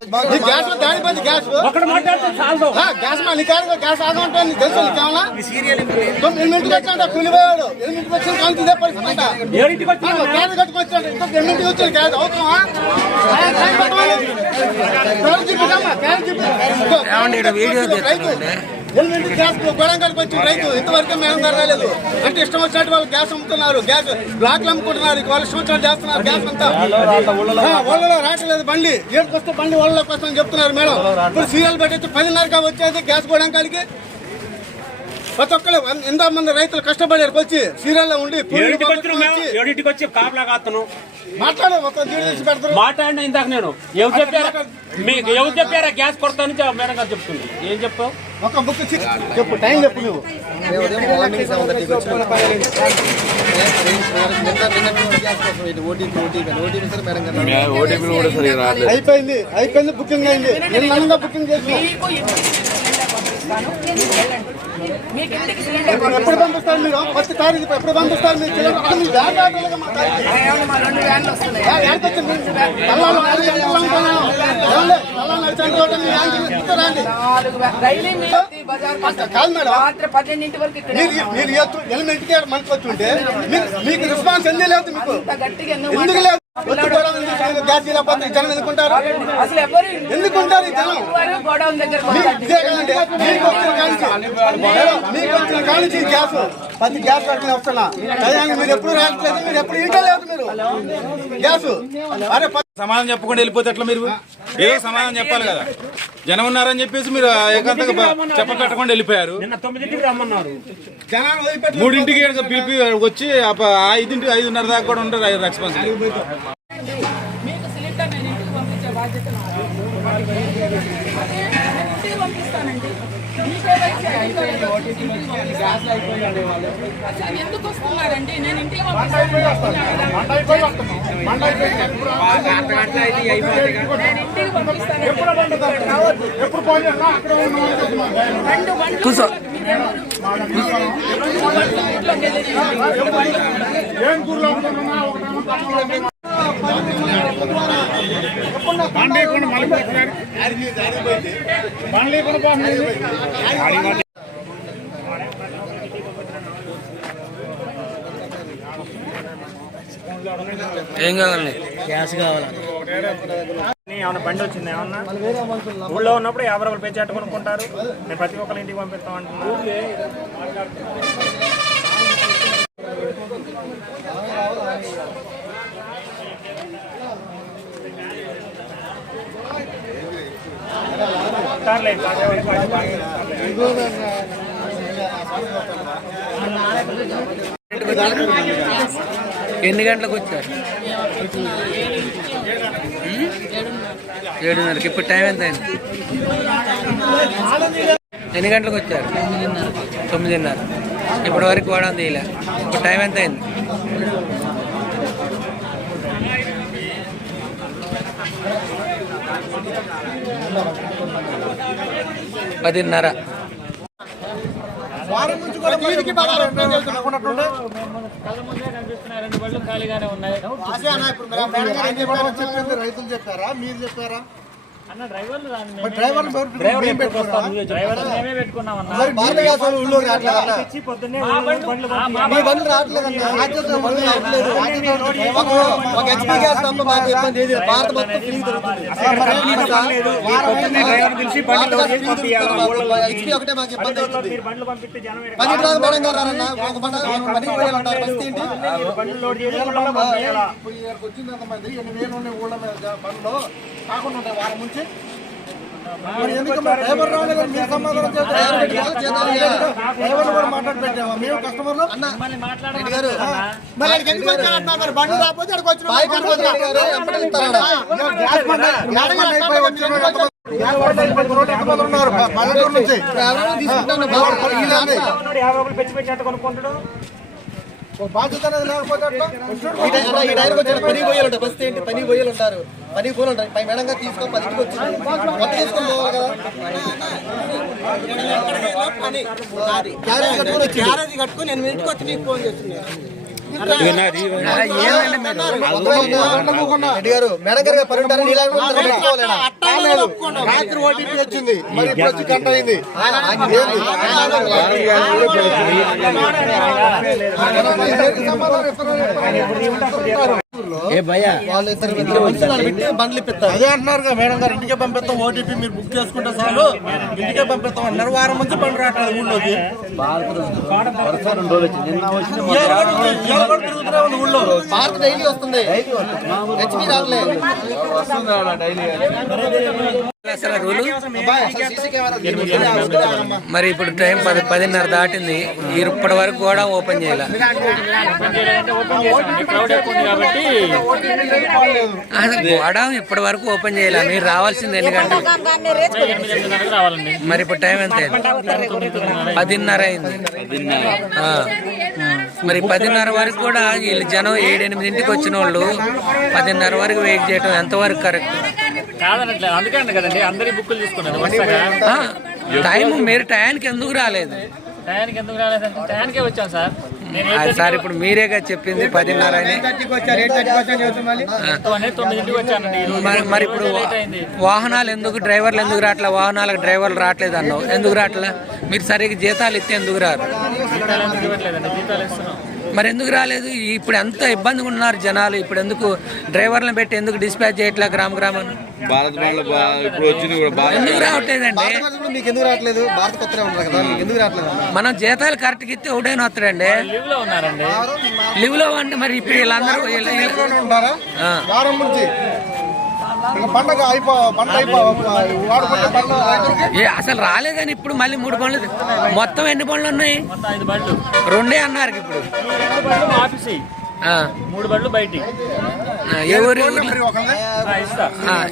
Gas దానిపోయింది gas gas మా నికారు gas ఆగమంటే తెలుసు కావాలా 8 వచ్చాడు కూలిపోయాడు 8 వచ్చిన కానీ ఇదే పరిస్థితి గ్యాస్ కట్టుకొచ్చాడు 8 వచ్చాడు గ్యాస్ అవుతామా ఎనిమిది గ్యాస్ గొడంగల్కి వచ్చి రైతు ఇంతవరకు మేము రాలేదు అంటే ఇష్టం వచ్చినట్టు వాళ్ళు గ్యాస్ అమ్ముతున్నారు గ్యాస్ బ్లాక్లు అమ్ముకుంటున్నారు వాళ్ళు ఇష్టం వచ్చినట్టు చేస్తున్నారు గ్యాస్ అంతా వాళ్ళలో రావట్లేదు బండి ఏడుకు వస్తే బండి వాళ్ళకి వస్తామని చెప్తున్నారు మేడం ఇప్పుడు సీరియల్ పెట్టచ్చు 10:30 వచ్చేది గ్యాస్ గొడంగల్కి ప్రతి ఒక్కరు ఎంతో మంది రైతులు కష్టపడారు వచ్చి సీరియల్లో ఉండి మాట్లాడిన ఇందాక నేను ఎవరు చెప్పారా గ్యాస్ కొడతాను మేడం గారు చెప్తుంది ఏం చెప్తావు ఒక బుక్ చెప్పు టైం చెప్పు నువ్వు అయిపోయింది బుకింగ్ అయింది బుకింగ్ చేసి ఎప్పుడు పంపిస్తారు మీరు 10 తారీఖు ఎప్పుడు పంపిస్తారు మీరు కాదు మేడం మీరు ఎలిమెంట్కి మనకు వచ్చుంటే మీకు రెస్పాన్స్ ఎందుకు లేదు మీకు ఎందుకు లేదు గ్యాస్ లేకపోతే జనం ఎందుకుంటారు ఎందుకుంటారు ఈ జనం మీకు వచ్చిన కానీ గ్యాస్ 10 గ్యాస్ పట్టుకుని వస్తున్నా మీరు ఎప్పుడు రావట్లేదు మీరు ఎప్పుడు ఇంట్లో లేదు మీరు గ్యాస్ అరే సమాధానం చెప్పకుండా వెళ్ళిపోతే ఎట్లా మీరు ఏదో సమాధానం చెప్పాలి కదా జనం ఉన్నారని చెప్పేసి మీరు ఏకాంతంగా చెప్పకట్టకుండా వెళ్ళిపోయారు 3ంటికి పిలిపి వచ్చి 5:30 దాకా కూడా ఉంటారు రెస్పాన్సిబిలిటీ ఎందుకు వస్తున్నారండి నేను ఇంటికి ఏం కావాలి గ్యాస్ కావాలి ఏమన్నా బండి వచ్చింది ఏమన్నా ఊళ్ళో ఉన్నప్పుడు 50 రూపాయలు పెంచి కొనుక్కుంటారు నేను ప్రతి ఒక్కరి ఇంటికి పంపిస్తాం అంటున్నాను ఎన్ని గంటలకు వచ్చారు 7:30 ఇప్పుడు టైం ఎంత అయింది ఎన్ని గంటలకు వచ్చారు 9:30 ఇప్పటి వరకు వాడడం తీయలే ఇప్పుడు టైం ఎంత అయింది 10:30 రైతులు చెప్పారా మీరు చెప్పారా కాకుండా వారం నుంచి డ్రైవర్ రాలేదని మీరు సమాధానం డ్రైవర్ కూడా మాట్లాడి పెట్టామా మేము కస్టమర్లు బండి రాకపోతే బాధ్యత అనేది లేకపోతే పని పోయాలంట బస్ ఏంటి పని పోయాలు ఉంటారు పని పోలు ఉంటారు పై మేడంగా తీసుకొని 10కి వచ్చింది కొత్త తీసుకొని పోవాలి కదా క్యారేజ్ కట్టుకొని 8 వచ్చి నీకు ఫోన్ చేస్తున్నాను ఏందండి మీరు మేడం గారు పరిటారని రాత్రి ఓటీపీ వచ్చింది, మరి ఇప్పుడు వచ్చి గంట అయింది. అదే అంటున్నారు మేడం గారు, ఇంటికే పంపిస్తాం ఓటీపీ మీరు బుక్ చేసుకుంటే చాలు ఇంటికే పంపిస్తాం అన్నారు. వారం నుంచి బండి రావట్లేదు ఊళ్ళోకి. ఊళ్ళో భారత డైలీ వస్తుంది, లక్ష్మీ రావట్లేదు. అసలు రూలు మరి ఇప్పుడు టైం 10:30 దాటింది, ఇప్పటి వరకు కూడా ఓపెన్ చేయాలి. అసలు గోడం ఇప్పటి వరకు ఓపెన్ చేయాలి. మీరు రావాల్సింది ఎన్ని గంటలు? మరి ఇప్పుడు టైం ఎంత? 10:30 అయింది. మరి 10:30 వరకు కూడా వీళ్ళు జనం 7-8 వచ్చిన వాళ్ళు 10:30 వరకు వెయిట్ చేయడం ఎంతవరకు కరెక్ట్? కాదనట్లేదు, అందుకే కదండి అందరి బుక్కులు తీసుకున్నారు. టైం మీరు టైంకి ఎందుకు రాలేదు? టయానికి ఎందుకు రాలేదంటే టయానికే వచ్చాను సార్. సార్ ఇప్పుడు మీరేగా చెప్పింది 10:30 అని. మరి ఇప్పుడు వాహనాలు ఎందుకు, డ్రైవర్లు ఎందుకు రావట్లే? వాహనాలకు డ్రైవర్లు రావట్లేదు అన్నావు, ఎందుకు రావట్లే? మీరు సరిగ్గా జీతాలు ఇస్తే ఎందుకు రారు? మరి ఎందుకు రాలేదు? ఇప్పుడు ఎంత ఇబ్బందిగా ఉన్నారు జనాలు, ఇప్పుడు ఎందుకు డ్రైవర్లను పెట్టి ఎందుకు డిస్పాచ్ చేయట్లే గ్రామాన్ని? ఎందుకు రావట్లేదండి? మనం జీతాలు కరెక్ట్గా ఇస్తే ఒకటైనా వస్తాడండి. లివ్ లో అంటే మరి ఇప్పుడు వీళ్ళందరూ అసలు రాలేదని ఇప్పుడు మళ్ళీ 3 బండ్లు, మొత్తం ఎన్ని బండ్లు ఉన్నాయి? 2 అన్నారు ఇప్పుడు. 3 బండ్లు బయటికి ఎవరు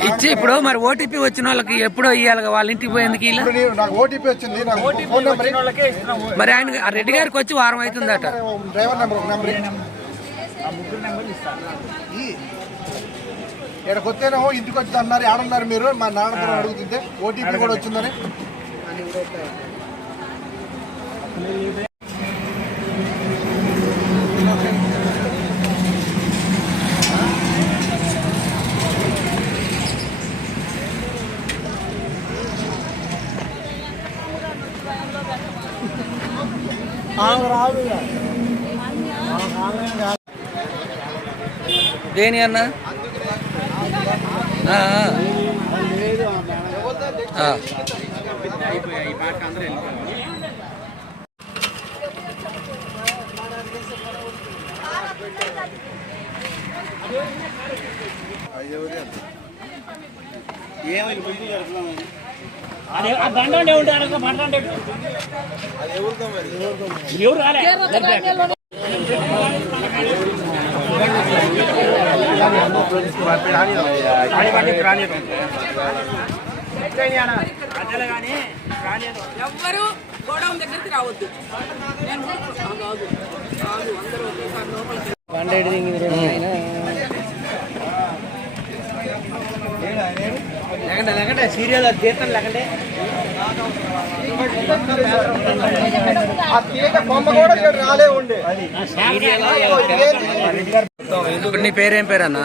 ఇచ్చి ఇప్పుడు మరి ఓటీపీ వచ్చిన వాళ్ళకి ఎప్పుడో ఇవ్వాలి, వాళ్ళ ఇంటికి పోయేందుకు ఓటీపీ వచ్చింది. మరి ఆయన రెడ్డి గారికి వచ్చి వారం అవుతుందట. ఇక్కడికి వచ్చేనేమో ఇంటికి వచ్చి అన్నారు, ఆడన్నారు మీరు మా నాన్న అడుగుతుంటే ఓటీపీ కూడా వచ్చిందని. దేని అన్న ఎవరు రాలే ఎవ్వరు గోడౌన్ దగ్గరికి రావద్దు. నేను సీరియల్ జీతం లేకంటే రాలే ఉండే. ఇప్పుడు నీ పేరేం పేరన్నా?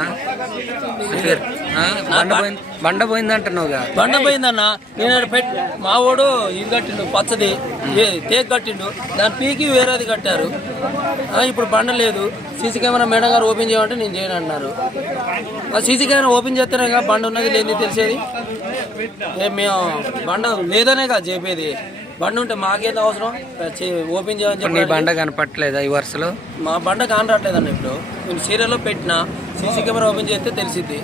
బండ పోయిందంటున్నావుగా. బండ పోయిందన్న, నేను మా వాడు ఇది కట్టిండు, పచ్చది తేక్ కట్టిండు, దాని పీకి వేరేది కట్టారు. ఇప్పుడు బండ లేదు. సీసీ కెమెరా మేడం గారు ఓపెన్ చేయమంటే నేను చేయను అంటున్నారు. సీసీ కెమెరా ఓపెన్ చేస్తేనే బండ ఉన్నది లేని తెలిసేది. మేము బండ లేదనే కదా చెప్పేది. బండి ఉంటే మాకేంత అవసరం ఓపెన్ చేయని చెప్పి. నీ బండ కనపట్లేదా ఈ వరుసలో? మా బండ కానరాట్లేదన్న. ఇప్పుడు నేను సీరియల్లో పెట్టినా సీసీ కెమెరా ఓపెన్ చేస్తే తెలిసిద్ది.